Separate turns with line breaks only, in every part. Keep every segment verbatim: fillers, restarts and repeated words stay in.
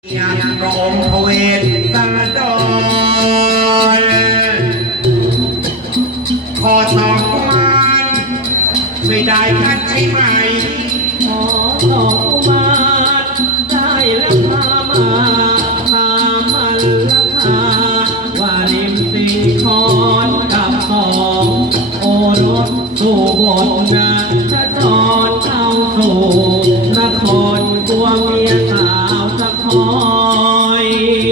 ยังกองพเวทสันดรขอสองกุมารไม่ได้คัดใช่ไหม
ขอสองกุมารได้แล้วพามาพามันราคาว่าริมสิงคอนกับสองโอรสสู่บทนาจะจอดเข้าสู่นครกวงเมียสาวจะคอย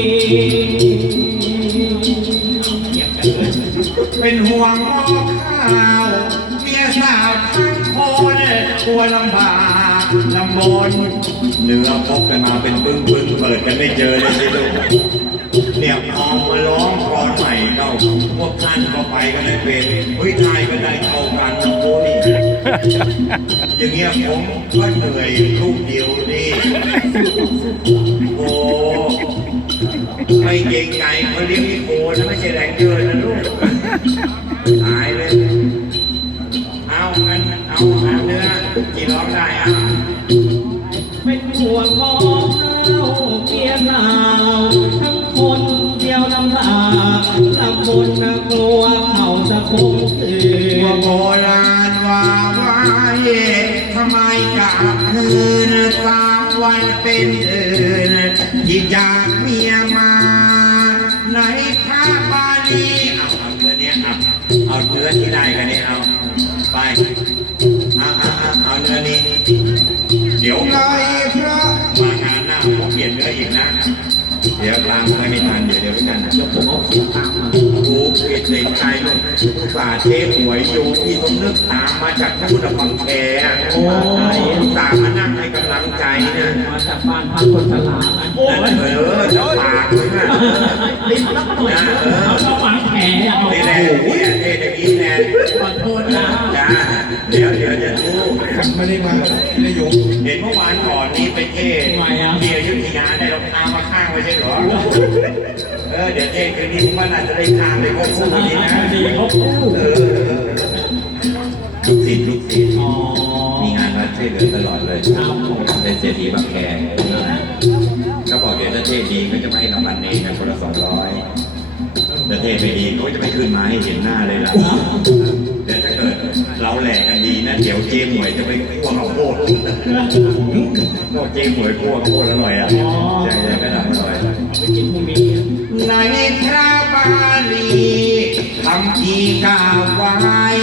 เป็นห่วงมองข้าวเมียสาวทั้งคนกลัวลำบากลำบนเนื้อพบกันมาเป็นปึ้งปึ้งเปิดกันไม่เจอเลยสิลูกเนี่ยพอมาร้องกรอนใหม่ก็พวกท่านก็ไปกันเลยเป็นเฮ้ยทายก็ได้เข้ากันนะโว้ยอย่างเงี้ยผมก็เหนื่อยลูกเดียวนี่โอ้ไม่เก่งใจเขาเลี้ยงพี่โคนะไม่ใช่แรงเยอะนะลูกตายเลยเอางั้นเอาหาเนื้อจีร้องได้อ่ะ
เป็นห่วงมองเท้าเมียสาวทั้งคนเดียวลำบากลำบนนะกลัวเขาจะคงตื่น
โบราณว่าไว้ทำไมกลับคืนสามวันเป็นเดือนยิ่งอยากเมียมาในพระบาลีเอาเอาเนื้อเนี้ยเอาเอาเนื้อที่ได้กันเนี่ยเอาไปเอาเอาเอาเอาเนื้อนี้เดี๋ยวไงพระมางานหน้าผมเปลี่ยนเนื้ออีกนะเดี๋ยวตามไม่ไม่ทันเดี๋ยวเดี๋ยวไม่ทันยกผมเอาสีตามมาโอ้เปลี่ยนใจใจลูกผู้ป่าเจ๊หวยอยู่ที่ผมนึกตามมาจากพูดฟังแคร์โอ้ยตามมานั่งให้กำลังใจเนี่ย
มาจากบ้านพักคนฉลาดโอ้ย
เออจะปากเลยนะ
ลิ้นรับหน่อยเอาเข้าหวังแผลเอา
นี่แหละเนี่ยเท่อย่างนี้แน่
ขอโทษนะ
จ้าเดี๋ยวเดี๋ยวจะดู
ไม่ได้มาไม่ได้ยก
เห็นเมื่อวานก่อนนี้ไปเท่เดียวยุทธยาได้รองเท้ามาข้างไว้ใช่หรอเออเดี๋ยวเท่คืนนี้ว่าน่าจะได้ข้ามไปครบคู่นี้นะ
ดีครบคู่
เออลูกศิษย์ลูกศิษย์มีงานมาช่วยเหลือตลอดเลยเป็นเศรษฐีบางแคก็บอกเดี๋ยวถ้าเท่ดีก็จะไม่ให้รางวัลเองนะคนละสองร้อยแต่เท่ไม่ดีเขาจะไม่ขึ้นมาให้เห็นหน้าเลยล่ะเดี๋ยวถ้าเกิดเราแหลกกันดีนะเดี๋ยวเจ๊หมวยจะไปคั่วข้าวโพดก็เจ๊หมวยคั่วข้าวโพดอร่อยอ่ะใช่ใช่ไม่ทำอร่อย
ไปกินพรุ่งนี้
ในพระบาลีคำที่กล่าวไว้